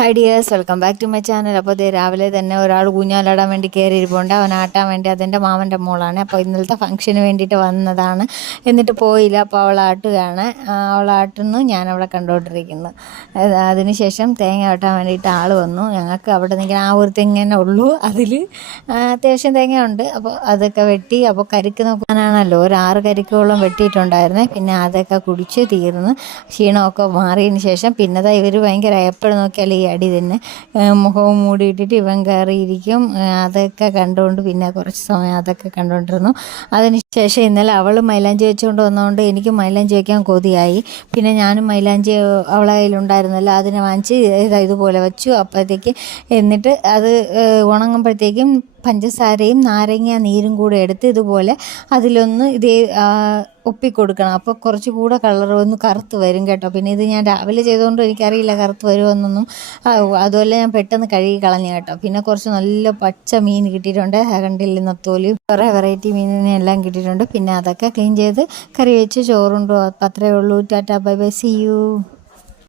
Hi dears, welcome back to my channel. അപ്പോൾ അതേ രാവിലെ തന്നെ ഒരാൾ ഊഞ്ഞാലാടാൻ വേണ്ടി കയറിയിരിപ്പുണ്ട്. അവൻ ആട്ടാൻ വേണ്ടി, അതെൻ്റെ മാമൻ്റെ മോളാണ്. അപ്പോൾ ഇന്നലത്തെ ഫംഗ്ഷന് വേണ്ടിയിട്ട് വന്നതാണ്. എന്നിട്ട് പോയില്ല. അപ്പോൾ അവൾ ആട്ടുകയാണ്. അവളാട്ടുന്നു, ഞാൻ അവളെ കണ്ടുകൊണ്ടിരിക്കുന്നു. അതിനുശേഷം തേങ്ങ വെട്ടാൻ വേണ്ടിയിട്ട് ആൾ വന്നു. ഞങ്ങൾക്ക് അവിടെ നിൽക്കുന്ന ആ ഒരു തെങ്ങനെ ഉള്ളൂ. അതിൽ അത്യാവശ്യം തേങ്ങ ഉണ്ട്. അപ്പോൾ അതൊക്കെ വെട്ടി. അപ്പോൾ കരിക്ക് നോക്കാനാണല്ലോ, ഒരു 6 കരിക്കോളം വെട്ടിയിട്ടുണ്ടായിരുന്നേ. പിന്നെ അതൊക്കെ കുടിച്ച് തീർന്ന് ക്ഷീണമൊക്കെ മാറിയതിന് ശേഷം പിന്നെ ഇവർ ഭയങ്കര എപ്പോഴും നോക്കിയാൽ ഈ അടി തന്നെ, മുഖവും മൂടിയിട്ടിട്ട് ഇവൻ കയറിയിരിക്കും. അതൊക്കെ കണ്ടുകൊണ്ട് പിന്നെ കുറച്ച് സമയം അതൊക്കെ കണ്ടുകൊണ്ടിരുന്നു. അതിനുശേഷം ഇന്നലെ അവൾ മൈലാഞ്ചി വെച്ചുകൊണ്ട് വന്നതുകൊണ്ട് എനിക്ക് മൈലാഞ്ചി വയ്ക്കാൻ കൊതിയായി. പിന്നെ ഞാനും മൈലാഞ്ചി അവളെ കയ്യിലുണ്ടായിരുന്നല്ലോ, അതിനെ വാങ്ങിച്ച് ഇതുപോലെ വെച്ചു. അപ്പോഴത്തേക്ക് എന്നിട്ട് അത് ഉണങ്ങുമ്പോഴത്തേക്കും പഞ്ചസാരയും നാരങ്ങ നീരും കൂടെ എടുത്ത് ഇതുപോലെ അതിലൊന്ന് ഒപ്പിക്കൊടുക്കണം. അപ്പോൾ കുറച്ച് കൂടെ കളർ ഒന്ന് കറുത്ത് വരും കേട്ടോ. പിന്നെ ഇത് ഞാൻ രാവിലെ ചെയ്തുകൊണ്ട് എനിക്കറിയില്ല കറുത്ത് വരുമെന്നൊന്നും. അതുപോലെ ഞാൻ പെട്ടെന്ന് കഴുകി കളഞ്ഞു കേട്ടോ. പിന്നെ കുറച്ച് നല്ല പച്ച മീൻ കിട്ടിയിട്ടുണ്ട്, കണ്ടില്ല, നത്തോലി, കുറേ വെറൈറ്റി മീനിനെല്ലാം കിട്ടിയിട്ടുണ്ട്. പിന്നെ അതൊക്കെ ക്ലീൻ ചെയ്ത് കറി വെച്ച് ചോറുണ്ടോ. അത്രയേ ഉള്ളൂ. Tata, bye bye, see U.